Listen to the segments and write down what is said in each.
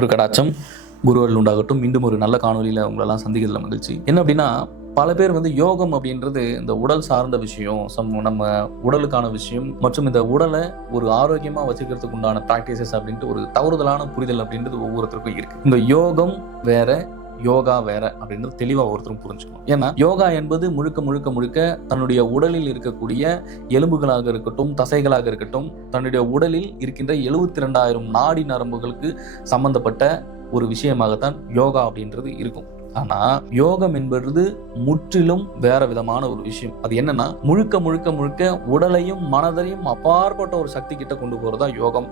குருக்கடாச்சம் குருவர்கள் உண்டாகட்டும். மீண்டும் ஒரு நல்ல காணொலியில் உங்களெல்லாம் சந்திக்கிறதுல மகிழ்ச்சி. என்ன அப்படின்னா, பல பேர் யோகம் அப்படின்றது இந்த உடல் சார்ந்த விஷயம், நம்ம உடலுக்கான விஷயம் மற்றும் இந்த உடலை ஒரு ஆரோக்கியமாக வச்சுக்கிறதுக்கு உண்டான ப்ராக்டிசஸ் அப்படின்ட்டு ஒரு தவறுதலான புரிதல் அப்படின்றது ஒவ்வொருத்தருக்கும் இருக்கு. இந்த யோகம் வேற, யோகா வேற அப்படின்றது தெளிவாக ஒவ்வொருத்தரும் புரிஞ்சுக்கணும். ஏன்னா யோகா என்பது முழுக்க முழுக்க முழுக்க தன்னுடைய உடலில் இருக்கக்கூடிய எலும்புகளாக இருக்கட்டும், தசைகளாக இருக்கட்டும், தன்னுடைய உடலில் இருக்கின்ற 72,000 நாடி நரம்புகளுக்கு சம்பந்தப்பட்ட ஒரு விஷயமாகத்தான் யோகா அப்படின்றது இருக்கும். ஆனா யோகம் என்பது முற்றிலும் வேற விதமான ஒரு விஷயம். அது என்னன்னா, முழுக்க முழுக்க முழுக்க உடலையும் மனதையும் அப்பாற்பட்ட ஒரு சக்தி கிட்ட கொண்டு போறதா யோகம்.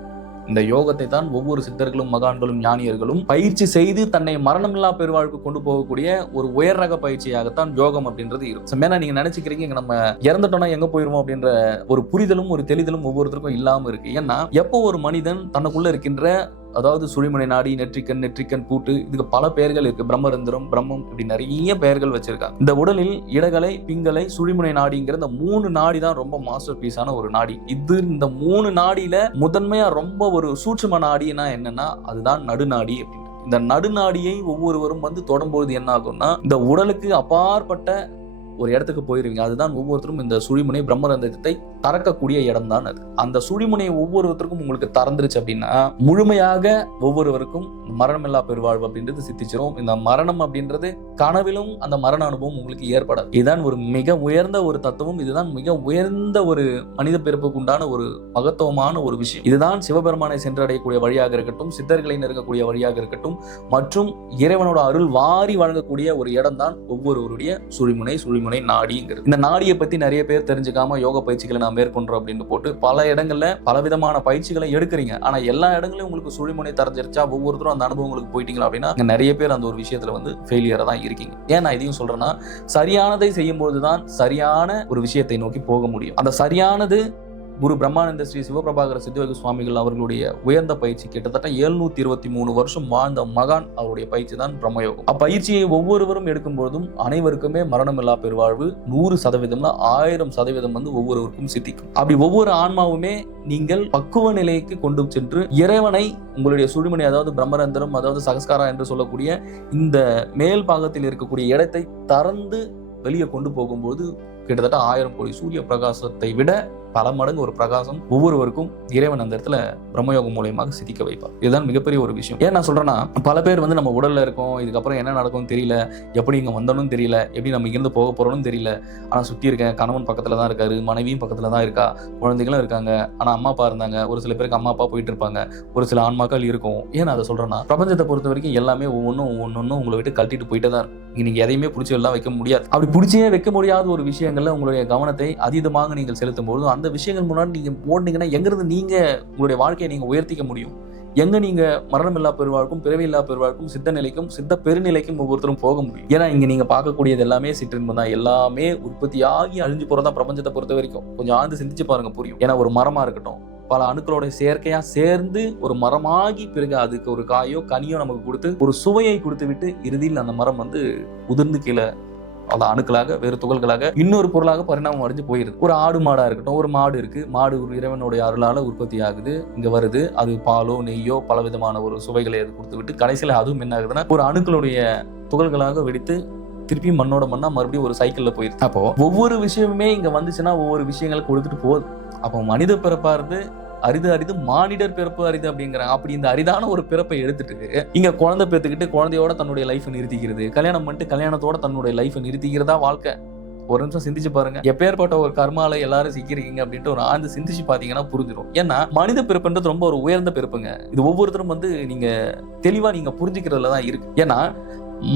இந்த யோகத்தை தான் ஒவ்வொரு சித்தர்களும், மகான்களும், ஞானியர்களும் பயிற்சி செய்து தன்னை மரணமில்லா பெருவாழ்வுக்கு கொண்டு போகக்கூடிய ஒரு உயர் ரக பயிற்சியாகத்தான் யோகம் அப்படின்றது இருக்கும். ஏன்னா நீங்க நினைச்சுக்கிறீங்க, நம்ம இறந்துட்டோம்னா எங்க போயிருவோம் அப்படின்ற ஒரு புரிதலும் ஒரு தெளிதலும் ஒவ்வொருத்தருக்கும் இல்லாம இருக்கு. ஏன்னா எப்போ ஒரு மனிதன் தனக்குள்ள இருக்கின்ற, அதாவது சுழிமுனை நாடி, நெற்றிக்கண் கூட்டு, இதுக்கு பல பெயர்கள் இருக்கு. பிரம்மரந்திரம், பிரம்மம், இப்படி நிறைய பெயர்கள் வச்சிருக்காங்க. இந்த உடலில் இடகலை, பிங்கலை, சுழிமுனை நாடிங்கிற இந்த 3 நாடி தான் ரொம்ப மாஸ்டர் பீஸான ஒரு நாடி. இந்த 3 நாடியில முதன்மையா ரொம்ப ஒரு சூட்சும நாடினா என்னன்னா, அதுதான் நடுநாடி அப்படின்னு. இந்த நடுநாடியை ஒவ்வொருவரும் தொடும்போது என்ன ஆகும்னா, இந்த உடலுக்கு அப்பாற்பட்ட ஒரு இடத்துக்கு போயிருவீங்க. அதுதான் ஒவ்வொருத்தரும் இந்த சுழிமுனை பிரம்மரந்தத்தை திறக்கக்கூடிய இடம் தான் அது. அந்த சுழிமுனை ஒவ்வொருத்தருக்கும் உங்களுக்கு திறந்துருச்சு அப்படின்னா, முழுமையாக ஒவ்வொருவருக்கும் மரணமில்லா பெருவாழ்வு அப்படின்றது சித்திச்சிரும். இந்த மரணம் அப்படின்றது கனவிலும் அந்த மரண அனுபவம் உங்களுக்கு ஏற்படாது. இதுதான் ஒரு மிக உயர்ந்த ஒரு தத்துவம். இதுதான் மிக உயர்ந்த ஒரு மனித பிறப்புக்கு உண்டான ஒரு மகத்துவமான ஒரு விஷயம். இதுதான் சிவபெருமானை சென்றடையக்கூடிய வழியாக இருக்கட்டும், சித்தர்களை நெருங்கக்கூடிய வழியாக இருக்கட்டும், மற்றும் இறைவனோட அருள் வாரி வழங்கக்கூடிய ஒரு இடம் தான் ஒவ்வொருவருடைய சுழிமுனை நாடிங்கிறது. இந்த நாடியை பத்தி நிறைய பேர் தெரிஞ்சுக்காம யோக பயிற்சிகளை நான் மேற்கொண்டோம் அப்படின்னு போட்டு பல இடங்கள்ல பலவிதமான பயிற்சிகளை எடுக்கிறீங்க. ஆனா எல்லா இடங்களையும் உங்களுக்கு சுழிமுனை தெரிஞ்சிருச்சா, ஒவ்வொருத்தரும் அந்த அனுபவங்களுக்கு போயிட்டீங்களா அப்படின்னா, நிறைய பேர் அந்த ஒரு விஷயத்துல ஃபெயிலியரா தான் இருக்கீங்க. ஏன் நான் இதையும் சொல்றேன்னா, சரியானதை செய்யும் போதுதான் சரியான ஒரு விஷயத்தை நோக்கி போக முடியும். அந்த சரியானது குரு பிரம்மானந்த ஸ்ரீ சிவபிரபாகர சித்தயோகி சுவாமிகள் அவர்களுடைய உயர்ந்த பயிற்சி. கிட்டத்தட்ட 723 வருஷம் வாழ்ந்த மகான் அவருடைய பயிற்சி தான் பிரம்மயோகம். அப்பயிற்சியை ஒவ்வொருவரும் எடுக்கும் பொழுதும் அனைவருக்குமே மரணமில்லா பெருவாழ்வு 100%, 1000% ஒவ்வொருவருக்கும் சித்திக்கும். அப்படி ஒவ்வொரு ஆன்மாவுமே நீங்கள் பக்குவ நிலைக்கு கொண்டு சென்று இறைவனை உங்களுடைய சுழிமுனை, அதாவது பிரம்மரந்திரம், அதாவது சகஸ்காரா என்று சொல்லக்கூடிய இந்த மேல் பாகத்தில் இருக்கக்கூடிய இடத்தை திறந்து வெளியே கொண்டு போகும்போது கிட்டத்தட்ட 1000 கோடி சூரிய பிரகாசத்தை விட பல மடங்கு ஒரு பிரகாசம் ஒவ்வொருவருக்கும் இறைவன் அந்த இடத்துல பிரம்மயோகம் மூலயமாக சித்திக்க வைப்பார். இதுதான் மிகப்பெரிய ஒரு விஷயம். ஏன் நான் சொல்றேன்னா, பல பேர் நம்ம உடல்ல இருக்கோம், இதுக்கப்புறம் என்ன நடக்கும்னு தெரியல, எப்படி இங்க வந்தனும் தெரியல, எப்படி நம்ம இங்கிருந்து போக போறோம்னு தெரியல, ஆனா சுத்தி இருக்கேன், கணவன் பக்கத்துல தான் இருக்காரு, மனைவியும் பக்கத்துல தான் இருக்கா, குழந்தைகளும் இருக்காங்க, ஆனா அம்மா அப்பா இருந்தாங்க, ஒரு சில பேருக்கு அம்மா அப்பா போயிட்டு இருப்பாங்க, ஒரு சில ஆன்மாக்கள் இருக்கும். ஏன் அதை சொல்றேன்னா, பிரபஞ்சத்தை பொறுத்த வரைக்கும் எல்லாமே ஒவ்வொன்றும் உங்களை விட்டு கழட்டிட்டு போயிட்டே தான் இருக்கும். நீங்க எதையுமே பிடிச்சி எல்லாம் வைக்க முடியாது. அப்படி பிடிச்சே வைக்க முடியாத ஒரு விஷயங்கள்ல உங்களுடைய கவனத்தை அதீதமாக நீங்கள் செலுத்தும் போது, அந்த விஷயங்கள் முன்னாடி நீங்க போனீங்கன்னா எங்கிருந்து நீங்க உங்களுடைய வாழ்க்கையை நீங்க உயர்த்திக்க முடியும்? எங்க நீங்க மரணமில்லா பெருவாழ்க்கும், பிறவியில்லா பெருவாழ்க்கும், சித்த நிலைக்கும், சித்த பெருநிலைக்கும் ஒவ்வொருத்தரும் போக முடியும்? ஏன்னா இங்க நீங்க பார்க்கக்கூடியது எல்லாமே சிற்றின்பம் தான். எல்லாமே உற்பத்தியாகி அழிஞ்சு போறதா பிரபஞ்சத்தை பொறுத்த வரைக்கும். கொஞ்சம் ஆழ்ந்து சிந்திச்சு பாருங்க, புரியும். ஏன்னா ஒரு மரமா இருக்கட்டும், பல அணுக்களோட செயற்கையா சேர்ந்து ஒரு மரமாகி பிறகு அதுக்கு ஒரு காயோ கனியோ நமக்கு கொடுத்து ஒரு சுவையை கொடுத்து விட்டு இறுதியில் அந்த மரம் உதிர்ந்து கீழே அந்த அணுக்களாக, வேறு துகள்களாக, இன்னொரு பொருளாக பரிணாமம் அடைஞ்சு போயிருது. ஒரு ஆடு மாடா இருக்கட்டும், ஒரு மாடு இருக்கு, மாடு ஒரு இறைவனுடைய அருளால உற்பத்தி ஆகுது, இங்க வருது, அது பாலோ நெய்யோ பல விதமான ஒரு சுவைகளை அது கொடுத்து விட்டு கடைசியில அதுவும் என்ன ஆகுதுன்னா ஒரு அணுக்களுடைய துகள்களாக வெடித்து திருப்பி மண்ணோட மண்ணா மறுபடியும் ஒரு சைக்கிள்ல போயிருது. அப்போ ஒவ்வொரு விஷயமுமே இங்க வந்துச்சுன்னா ஒவ்வொரு விஷயங்களை கொடுத்துட்டு போகுது. அப்போ மனித பிறப்பா இருந்து அரிது மானிடர் பிறப்பு அரிது அப்படிங்கிறாங்க. அப்படி இந்த அரிதான ஒரு பிறப்பை எடுத்துட்டு இங்க குழந்தை பெற்றுக்கிட்டு குழந்தையோட தன்னுடைய லைஃபை நிறுத்திக்கிறது, கல்யாணம் பண்ணிட்டு கல்யாணத்தோட தன்னுடைய லைஃபை நிறுத்திக்கிறதா வாழ்க்கை. ஒரு நிமிஷம் சிந்திச்சு பாருங்க, எப்பேற்பட்ட ஒரு கர்மால எல்லாரும் சிக்கிருக்கீங்க அப்படின்ட்டு ஒரு ஆழ்ந்து சிந்திச்சு பாத்தீங்கன்னா புரிஞ்சிடும். ஏன்னா மனித பிறப்புன்றது ரொம்ப ஒரு உயர்ந்த பிறப்புங்க. இது ஒவ்வொருத்தரும் நீங்க தெளிவா நீங்க புரிஞ்சுக்கிறதுல தான் இருக்கு. ஏன்னா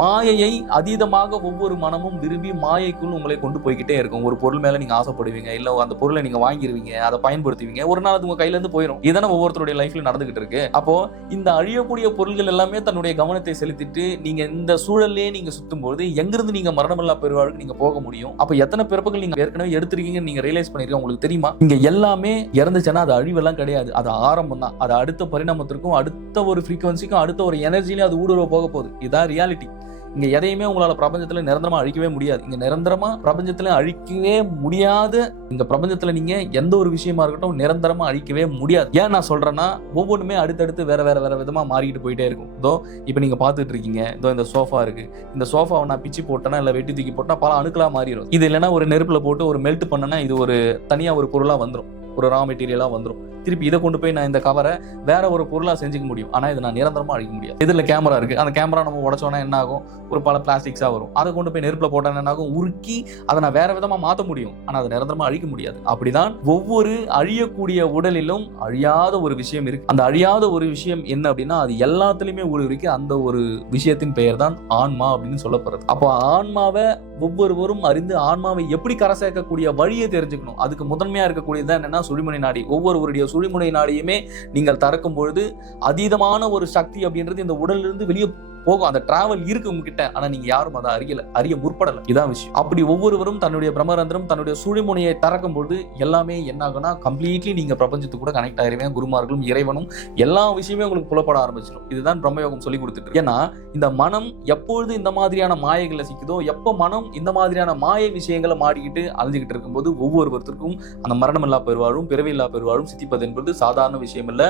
மாயையை அதீதமாக ஒவ்வொரு மனமும் விரும்பி மாயைக்குள் உங்களை கொண்டு போய்கிட்டே இருக்கும். ஒரு பொருள் மேல நீங்க ஆசைப்படுவீங்க, இல்ல அந்த பொருளை நீங்க வாங்கிடுவீங்க, அதை பயன்படுத்துவீங்க, ஒரு நாள் அது உங்க கையில இருந்து போயிடும். இதான ஒவ்வொருத்தருடைய லைஃப்ல நடந்துகிட்டு இருக்கு. அப்போ இந்த அழியக்கூடிய பொருள்கள் எல்லாமே தன்னுடைய கவனத்தை செலுத்திட்டு நீங்க இந்த சூழல்லே நீங்க சுத்தும் போது எங்கிருந்து நீங்க மரணமில்லா பெருவாழ்வுக்கு நீங்க போக முடியும்? அப்ப எத்தனை பிறப்புகள் நீங்க ஏற்கனவே எடுத்திருக்கீங்கன்னு நீங்க ரியலைஸ் பண்ணிருக்கீங்க. உங்களுக்கு தெரியுமா, இங்க எல்லாமே இறந்துச்சுன்னா அது அழிவெல்லாம் கிடையாது, அது ஆரம்பம் தான். அது அடுத்த பரிணாமத்திற்கும், அடுத்த ஒரு ஃப்ரீக்வன்சிக்கும், அடுத்த ஒரு எனர்ஜிலையும் அது ஊடுருவ போக போகுது. இதான் ரியாலிட்டி. இங்க எதையுமே உங்களால பிரபஞ்சத்துல நிரந்தரமா அழிக்கவே முடியாது. இங்க நிரந்தரமா பிரபஞ்சத்துல அழிக்கவே முடியாத இந்த பிரபஞ்சத்துல நீங்க எந்த ஒரு விஷயமா இருக்கட்டும் நிரந்தரமா அழிக்கவே முடியாது. ஏன் நான் சொல்றேன்னா, ஒவ்வொன்றுமே அடுத்தடுத்து வேற வேற வேற விதமா மாறிக்கிட்டு போயிட்டே இருக்கும். இதோ இப்ப நீங்க பாத்துட்டு இருக்கீங்க, இதோ இந்த சோஃபா இருக்கு. இந்த சோஃபாவை நான் பிச்சு போட்டேன்னா இல்ல வெட்டி தூக்கி போட்டா பல அணுக்களா மாறிடும். இது இல்லைன்னா ஒரு நெருப்புல போட்டு ஒரு மெல்ட் பண்ணனா இது ஒரு தனியா ஒரு பொருளா வந்துடும், ஒரு ரா மெட்டீரியலா வந்துடும். திருப்பி இதை கொண்டு போய் நான் இந்த கவரை வேற ஒரு பொருளா செஞ்சுக்க முடியும். ஆனா இதை நான் நிரந்தரமா அழிக்க முடியாது. இதுல கேமரா இருக்கு, அந்த கேமரா நம்ம உடைச்சோன்னா என்ன ஆகும், ஒரு பல பிளாஸ்டிக்ஸா வரும். அதை கொண்டு போய் நெருப்புல போட்டா என்ன ஆகும், உருக்கி அதை நான் வேற விதமா மாற்ற முடியும். ஆனா அதை நிரந்தரமா அழிக்க முடியாது. அப்படிதான் ஒவ்வொரு அழியக்கூடிய உடலிலும் அழியாத ஒரு விஷயம் இருக்கு. அந்த அழியாத ஒரு விஷயம் என்ன அப்படின்னா, அது எல்லாத்துலயுமே இருக்கு. அந்த ஒரு விஷயத்தின் பெயர் தான் ஆன்மா அப்படின்னு சொல்லப்படுறது. அப்போ ஆன்மாவை ஒவ்வொருவரும் அறிந்து ஆன்மாவை எப்படி கரை சேர்க்கக்கூடிய வழியை தெரிஞ்சுக்கணும். அதுக்கு முதன்மையா இருக்கக்கூடியது என்னன்னா சுழிமுனை நாடி. ஒவ்வொருவருடைய சுழிமுனை நாடியுமே நீங்கள் திறக்கும் பொழுது அதீதமான ஒரு சக்தி அப்படின்றது இந்த உடல்ல இருந்து வெளியே போகும். அந்த டிராவல் இருக்கு உங்ககிட்ட, ஆனா நீங்க யாரும் அதை அறிய முற்படல. இதான் விஷயம். அப்படி ஒவ்வொருவரும் தன்னுடைய பிரம்மரந்திரம் தன்னுடைய சுழிமுனையை திறக்கும் பொழுது எல்லாமே என்ன ஆகும்னா, கம்ப்ளீட்லி நீங்க பிரபஞ்சத்துக்கு கூட கனெக்ட் ஆயிருவேன். குருமார்களும் இறைவனும் எல்லா விஷயமே உங்களுக்கு புலப்பட ஆரம்பிச்சிடும். இதுதான் பிரம்மயோகம் சொல்லி கொடுத்துட்டு. ஏன்னா இந்த மனம் எப்பொழுது இந்த மாதிரியான மாயைகளை சிக்குதோ, எப்போ மனம் இந்த மாதிரியான மாயை விஷயங்களை மாடிக்கிட்டு அழிஞ்சுக்கிட்டு இருக்கும்போது ஒவ்வொருவருக்கும் அந்த மரணமில்லா பெருவாழும் பிறவில்லா பெருவாழும் சித்திப்பது என்பது சாதாரண விஷயம் இல்ல.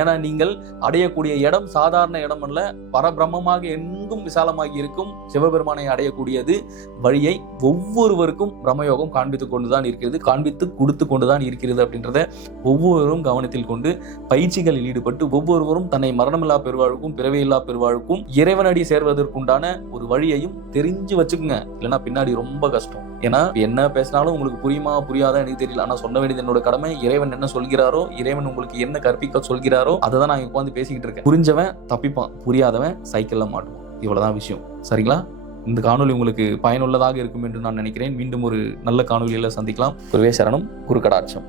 ஏன்னா நீங்கள் அடையக்கூடிய இடம் சாதாரண இடம் அல்ல. பரபிரம்மமாக எங்கும் விசாலமாகி இருக்கும் சிவபெருமானை அடையக்கூடியது வழியை ஒவ்வொருவருக்கும் பிரம்மயோகம் காண்பித்துக் கொண்டுதான் இருக்கிறது, காண்பித்து கொடுத்து கொண்டுதான் இருக்கிறது. அப்படின்றத ஒவ்வொருவரும் கவனத்தில் கொண்டு பயிற்சிகளில் ஈடுபட்டு ஒவ்வொருவரும் தன்னை மரணமில்லா பெருவாழ்வுக்கும் பிறவியில்லா பெருவாழ்வுக்கும் இறைவனடி சேர்வதற்குண்டான ஒரு வழியையும் தெரிஞ்சு வச்சுக்கோங்க. இல்லைன்னா பின்னாடி ரொம்ப கஷ்டம். ஏன்னா என்ன பேசினாலும் உங்களுக்கு புரியுமா புரியாதா எனக்கு தெரியல. ஆனா சொன்ன வேண்டியது என்னோட கடமை. இறைவன் என்ன சொல்கிறாரோ, இறைவன் உங்களுக்கு என்ன கற்பிக்க சொல்கிறாரோ அதை தான் நான் உட்காந்து பேசிக்கிட்டு இருக்கேன். புரிஞ்சவன் தப்பிப்பான், புரியாதவன் சைக்கிள்ல மாட்டுவான். இவ்வளவுதான் விஷயம். சரிங்களா? இந்த காணொலி உங்களுக்கு பயனுள்ளதாக இருக்கும் என்று நான் நினைக்கிறேன். மீண்டும் ஒரு நல்ல காணொலியில சந்திக்கலாம். குருவே சரணம். குரு கடாட்சம்.